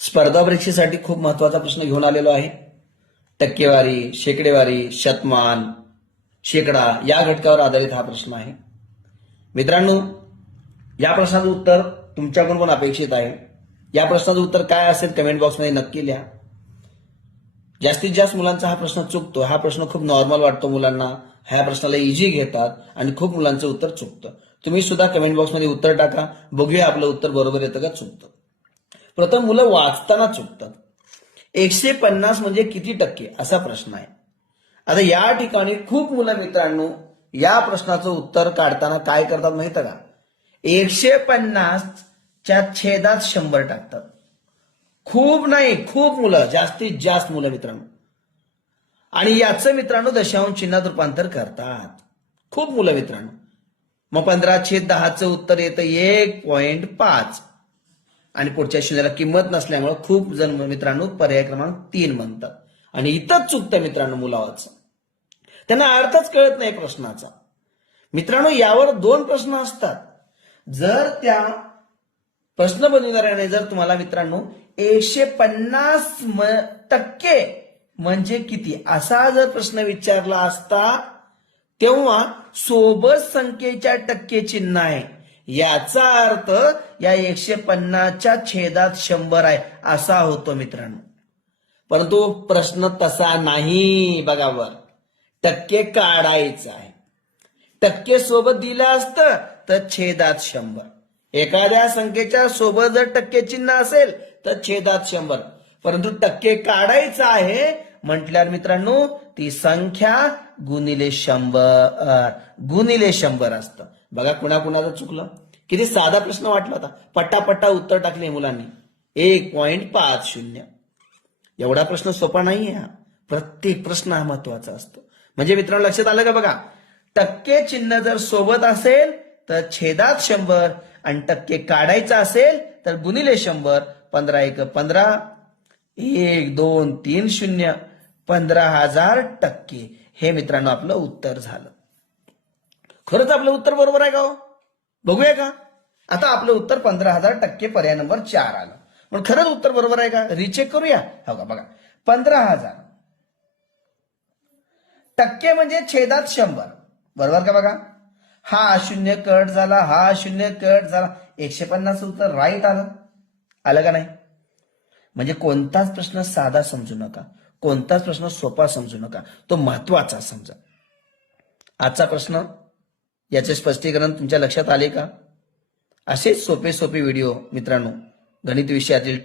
स्पर्धा परीक्षेसाठी खूप महत्वाचा प्रश्न घेऊन आलेलो आहे. टक्केवारी, शेकडेवारी, शतमान, शेकडा या घटकावर आधारित हा प्रश्न आहे. मित्रांनो, या प्रश्नाचं उत्तर तुमच्याकडून पण अपेक्षित आहे. या प्रश्नाचं उत्तर काय असेल कमेंट बॉक्समध्ये नक्की लिहा. जास्तीत जास्त मुलांचा हा प्रश्न चुकतो. हा प्रश्न खूप नॉर्मल वाटतो मुलांना, ह्या प्रश्नाला इझी घेतात आणि खूप मुलांचं उत्तर चुकतं. तुम्ही सुद्धा कमेंट बॉक्समध्ये उत्तर टाका, बघूया आपलं उत्तर बरोबर येतं का चुकतं. प्रथम मुलं वाचताना चुकतात. 150 म्हणजे किती टक्के असा प्रश्न आहे. आता या ठिकाणी खूप मुलं मित्रांनो या प्रश्नाचं उत्तर काढताना काय करतात माहिती का, 150 च्या छेदात 100 टाकतात. खूप नाही, खूप मुलं, जास्तीत जास्त मुलं मित्रांनो, आणि याचं मित्रांनो दशांश चिन्हात रूपांतर करतात. खूप मुलं मित्रांनो. मग 15/10चं उत्तर येतं 1.5 आणि पुढच्या शून्याला किंमत नसल्यामुळे खूप जण मित्रांनो पर्याय क्रमांक 3 म्हणतात आणि इथंच चुकतं मित्रांनो मुलावाचं. त्यांना अर्थच कळत नाही प्रश्नाचा. मित्रांनो, यावर 2 प्रश्न असतात. जर त्या प्रश्न बनविणाऱ्याने जर तुम्हाला मित्रांनो 150% म्हणजे किती असा जर प्रश्न विचारला असता, तेव्हा सोबत संख्येच्या टक्के चिन्ह आहे, याचा अर्थ या 150च्या छेदात 100 आहे असा होतो मित्रांनो. परंतु प्रश्न तसा नाही. बघावर, टक्के काढायचा आहे. टक्के सोबत दिलं असतं तर छेदात 100. एखाद्या संख्येच्या सोबत जर टक्के चिन्ह असेल तर छेदात 100. परंतु टक्के काढायचं आहे म्हटल्यावर मित्रांनो ती संख्या गुणिले 100 असतं. बघा कुणाकुणाचं चुकलं. किती साधा प्रश्न वाटला होता, पट्टापट्टा उत्तर टाकले मुलांनी. 1.50. एवढा प्रश्न सोपा नाहीये हा. प्रत्येक प्रश्न हा महत्वाचा असतो. म्हणजे मित्रांनो लक्षात आलं का? बघा, टक्के चिन्ह जर सोबत असेल तर छेदात 100 आणि टक्के काढायचा असेल तर गुणिले 100. 15×1 = 15, 1, 2, 3 0, 15,000%. हे मित्रांनो आपलं उत्तर झालं. खरंच आपलं उत्तर बरोबर आहे का हो? बघूया का? आता आपलं उत्तर 15,000% पर्याय नंबर 4 आलं. पण खरंच उत्तर बरोबर आहे का? रिचेक करूया. हो का? बघा, 15,000 टक्के म्हणजे छेदात 100, बरोबर का? बघा, हा 0 कट झाला, हा 0 कट झाला, 150 उत्तर राईट आलं. आलं का नाही? म्हणजे कोणताच प्रश्न साधा समजू नका, कोणताच प्रश्न सोपा समजू नका, तो महत्वाचा समजा. आजचा प्रश्न, याचे स्पष्टीकरण तुमच्या लक्षात आले का? असेच सोपे सोपे व्हिडिओ मित्रांनो गणित विषयातील